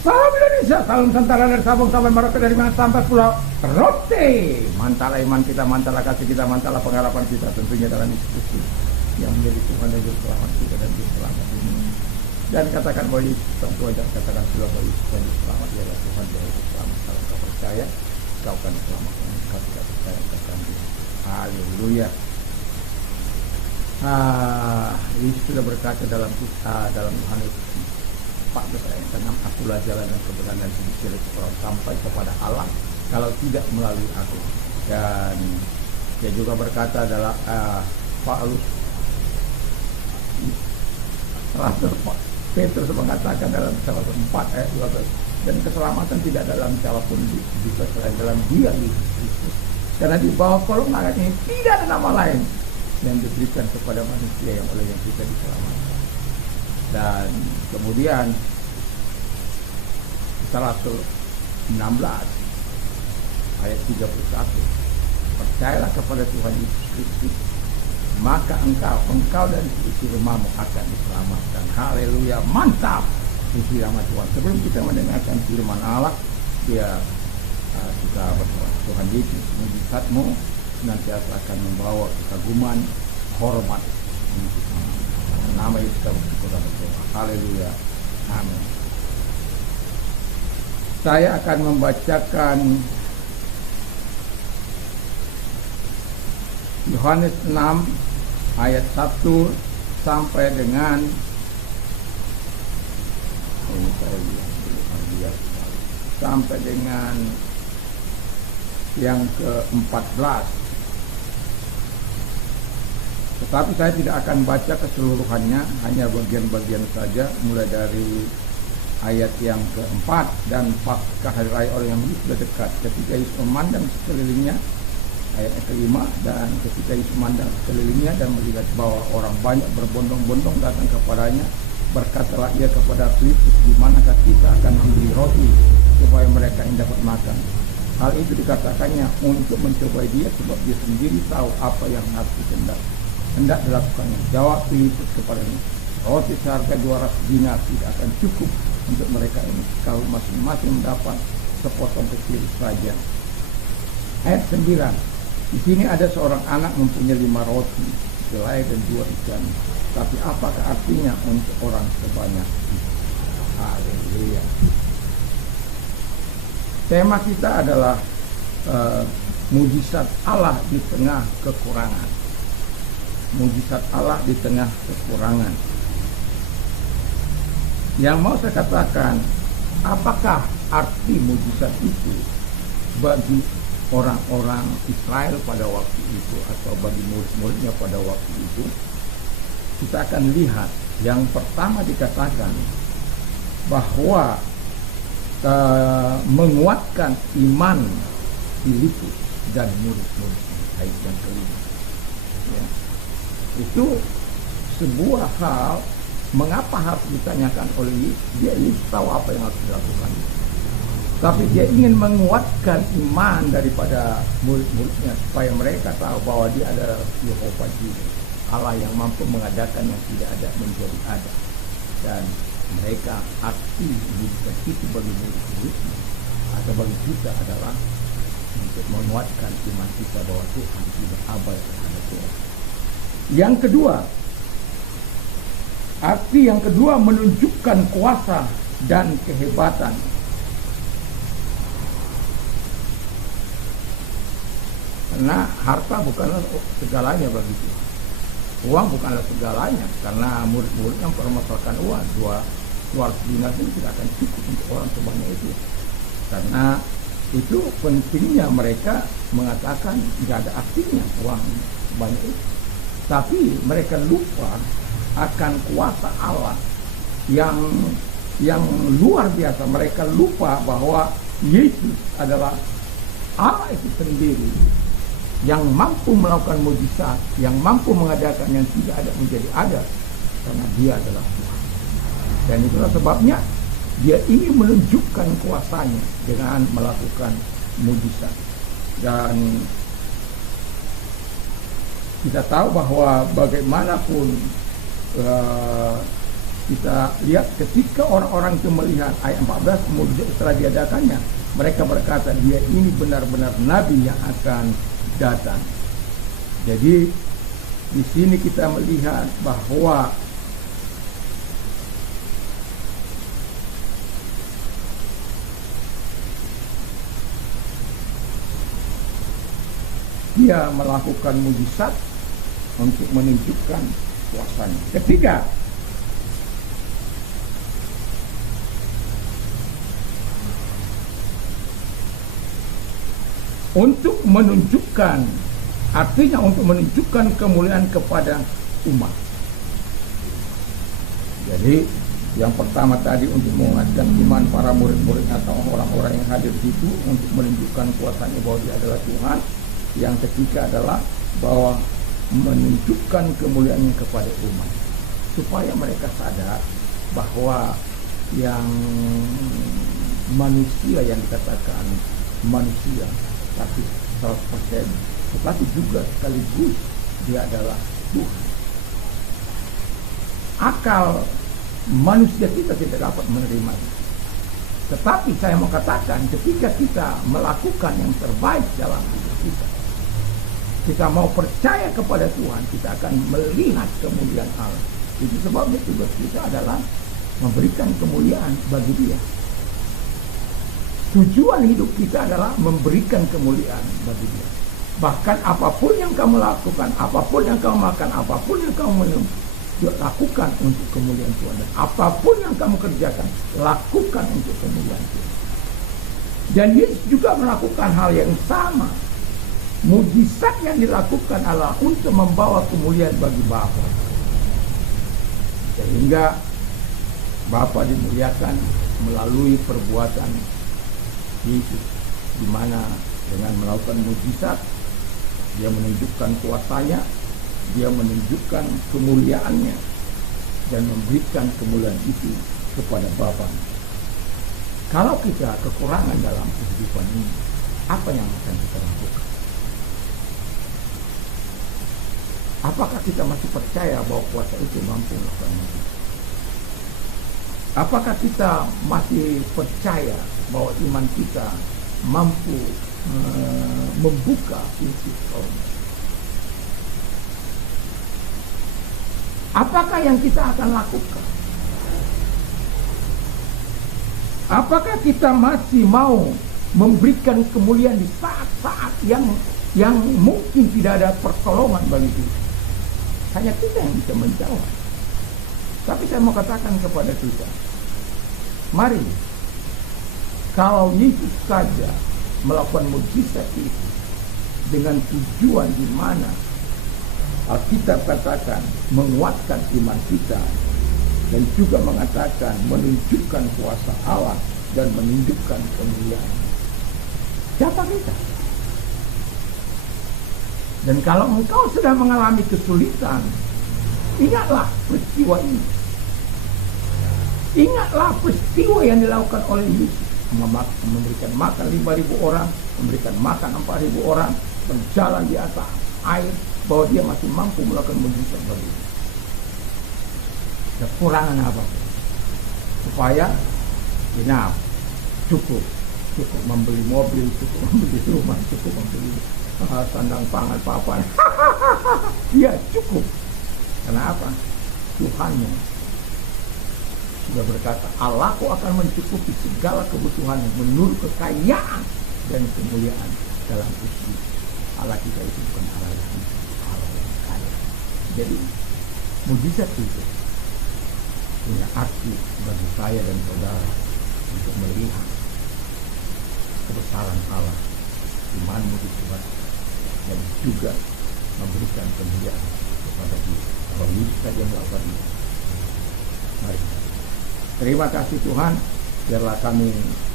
Salam Indonesia, salam Nusantara dari Sabang sampai Merauke, dari Minang sampai Pulau Rote. Mantala iman kita, mantala kasih kita, mantala pengharapan kita tentunya dalam Yesus Kristus yang menjadi Tuhan dan Juru Selamat kita dan Juru Selamat ini. Dan katakan bahwa Yesus Tuhan, katakan pula bahwa Yesus Tuhan Juru Selamat, dia adalah Tuhan, dia adalah Selamat. Kalau kau percaya, kau akan selamat. Kau tidak percaya, kau akan dia. Haleluya. Yesus sudah berkata dalam Yohanes 14 ayat 6, akulah jalan dan kebenaran dan hidup, tidak seorang sampai kepada Allah kalau tidak melalui aku. Dan dia juga berkata dalam Paulus, Rasul Petrus mengatakan dalam salah 4 ayat 12, dan keselamatan tidak dalam siapapun bisa selain dalam Dia Yesus Kristus. Karena di bawah kolong langit ini tidak ada nama lain yang diberikan kepada manusia yang oleh yang kita diselamatkan. Dan kemudian Rasul 16 ayat 31, percayalah kepada Tuhan Yesus Kristus, maka engkau dan isi rumahmu akan diselamatkan. Haleluya, mantap. Isi nama Tuhan. Sebelum kita mendengarkan firman Allah, kita berdoa. Tuhan Yesus, mujizatmu senantiasa akan membawa kekaguman, hormat. Nama Yesus kita bersyukur dan berdoa. Haleluya, amin. Saya akan membacakan Yohanes 6 ayat 1 sampai dengan yang ke-14. Tetapi saya tidak akan baca keseluruhannya, hanya bagian-bagian saja, mulai dari ayat yang ke-4. Dan Paskah hari raya orang Yahudi sudah dekat, ketika Yesus memandang sekelilingnya, ayat yang ke-5, dan ketika Yesus memandang sekelilingnya dan melihat bahwa orang banyak berbondong-bondong datang kepadanya, berkatalah ia kepada Filipus, di manakah kita akan membeli roti supaya mereka yang dapat makan. Hal itu dikatakannya untuk mencobai dia, sebab dia sendiri tahu apa yang harus hendak dilakukannya. Jawab Filipus kepadanya, roti seharga 200 dinar tidak akan cukup untuk mereka ini, kalau masing-masing mendapat sepotong kecil saja. Ayat 9, di sini ada seorang anak mempunyai 5 roti, selai dan 2 ikan. Tapi apakah artinya untuk orang sebanyak itu? Haleluya. Tema kita adalah mujizat Allah di tengah kekurangan. Mujizat Allah di tengah kekurangan. Yang mau saya katakan, apakah arti mujizat itu bagi orang-orang Israel pada waktu itu, atau bagi murid-muridnya pada waktu itu? Kita akan lihat yang pertama dikatakan bahwa menguatkan iman Filipus dan murid-muridnya. Ayat yang kelima, ya. Itu sebuah hal. Mengapa harus ditanyakan oleh Yesus? Dia tahu apa yang harus dilakukan, tapi dia ingin menguatkan iman daripada murid-muridnya supaya mereka tahu bahwa dia adalah Yehova Jireh, Allah yang mampu mengadakan yang tidak ada menjadi ada. Dan mereka arti mujizat itu bagi murid-muridnya atau bagi kita adalah untuk menguatkan iman kita bahwa Tuhan tidak abai terhadap Tuhan. Yang kedua, arti yang kedua menunjukkan kuasa dan kehebatan. Karena harta bukanlah segalanya bagi Tuhan. Uang bukanlah segalanya, karena murid-murid yang permasalahkan uang 200 dinar itu tidak akan cukup untuk orang sebanyak itu. Karena itu pentingnya mereka mengatakan tidak ada artinya uang banyak itu. Tapi mereka lupa akan kuasa Allah yang luar biasa. Mereka lupa bahwa Yesus adalah Allah itu sendiri, yang mampu melakukan mujizat, yang mampu mengadakan yang tidak ada menjadi ada, karena dia adalah Tuhan. Dan itulah sebabnya dia ingin menunjukkan kuasanya dengan melakukan mujizat. Dan kita tahu bahwa bagaimanapun kita lihat ketika orang-orang itu melihat ayat 14 mujizat setelah diadakannya, mereka berkata dia ini benar-benar nabi yang akan datang. Jadi di sini kita melihat bahwa dia melakukan mujizat untuk menunjukkan kuasanya. Ketiga, untuk menunjukkan, artinya untuk menunjukkan kemuliaan kepada umat. Jadi yang pertama tadi untuk menguatkan iman para murid-murid atau orang-orang yang hadir di situ untuk menunjukkan kuasanya bahwa dia adalah Tuhan. Yang ketiga adalah bahwa menunjukkan kemuliaannya kepada umat, supaya mereka sadar bahwa yang manusia yang dikatakan manusia tapi 100%, tetapi juga sekaligus dia adalah Tuhan. Akal manusia kita tidak dapat menerimanya. Tetapi saya mau katakan, ketika kita melakukan yang terbaik dalam hidup kita mau percaya kepada Tuhan, kita akan melihat kemuliaan Allah. Itu sebabnya tugas kita adalah memberikan kemuliaan bagi Dia. Tujuan hidup kita adalah memberikan kemuliaan bagi Dia. Bahkan apapun yang kamu lakukan, apapun yang kamu makan, apapun yang kamu minum, lakukan untuk kemuliaan Tuhan. Dan apapun yang kamu kerjakan, lakukan untuk kemuliaan Tuhan. Dan Yesus juga melakukan hal yang sama. Mujizat yang dilakukan adalah untuk membawa kemuliaan bagi Bapa. Sehingga Bapa dimuliakan melalui perbuatan Yesus, di mana dengan melakukan mujizat dia menunjukkan kuasanya, dia menunjukkan kemuliaannya dan memberikan kemuliaan itu kepada Bapa. Kalau kita kekurangan dalam kehidupan ini, apa yang akan kita lakukan? Apakah kita masih percaya bahwa kuasa itu mampu melakukan itu? Apakah kita masih percaya bahwa iman kita mampu membuka pintu surga? Apakah yang kita akan lakukan? Apakah kita masih mau memberikan kemuliaan di saat-saat yang mungkin tidak ada pertolongan bagi kita? Hanya kita yang bisa menjawab. Tapi saya mau katakan kepada kita, mari, kalau Yesus saja melakukan mujizat itu dengan tujuan di mana Alkitab katakan menguatkan iman kita, dan juga mengatakan menunjukkan kuasa Allah dan menunjukkan kemuliaan. Siapa kita? Dan kalau engkau sedang mengalami kesulitan, ingatlah peristiwa ini. Ingatlah peristiwa yang dilakukan oleh Yesus, memberikan makan 5.000 orang, memberikan makan 4.000 orang, berjalan di atas air, bahwa dia masih mampu melakukan mujizat bagi kita. Kekurangan apa? Supaya cukup membeli mobil, cukup membeli rumah, cukup membeli sandang pangan papan. Ya cukup. Kenapa? Tuhannya sudah berkata, Allahku akan mencukupi segala kebutuhan menurut kekayaan dan kemuliaan dalam Kristus. Allah kita itu bukan Allah yang kaya. Jadi mujizat itu punya arti bagi saya dan saudara untuk melihat kebesaran Allah, imanmu di Tuhan, dan juga memberikan kemuliaan kepada Dia. Kalau Yesus saja melakukan itu, mari. Terima kasih Tuhan, biarlah kami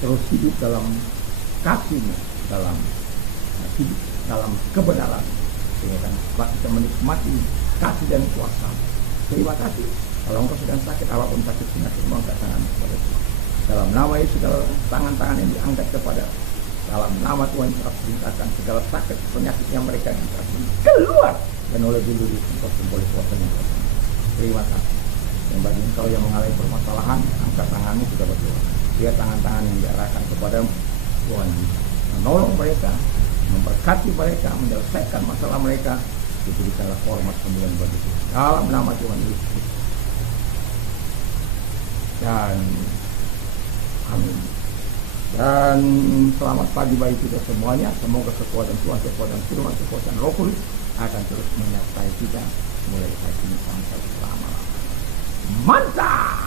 terus hidup dalam kasih-Nya, dalam hidup dalam kebenaran, sehingga kita menikmati kasih dan kuasa. Terima kasih. Kalau engkau sedang sakit, apapun sakit penyakit, angkat tangan kepada Tuhan. Dalam nama Yesus, segala tangan-tangan yang diangkat kepada, dalam nama Tuhan kita perintahkan segala sakit penyakit yang mereka dikasih keluar, dan oleh dulu engkau boleh kuasanya. Terima kasih. Dan bagi engkau yang mengalami permasalahan, angkat tanganmu, sudah berdoa. Lihat tangan-tangan yang diarahkan kepada Tuhan Yesus, menolong mereka, memberkati mereka, menyelesaikan masalah mereka. Diberikanlah hormat kemuliaan bagi Tuhan dalam nama Tuhan Yesus. Dan amin. Dan selamat pagi bagi kita semuanya. Semoga kekuatan Tuhan, kekuatan firman, kekuatan Roh Kudus akan terus menyertai kita mulai hari ini sampai selama-lamanya. Mantap.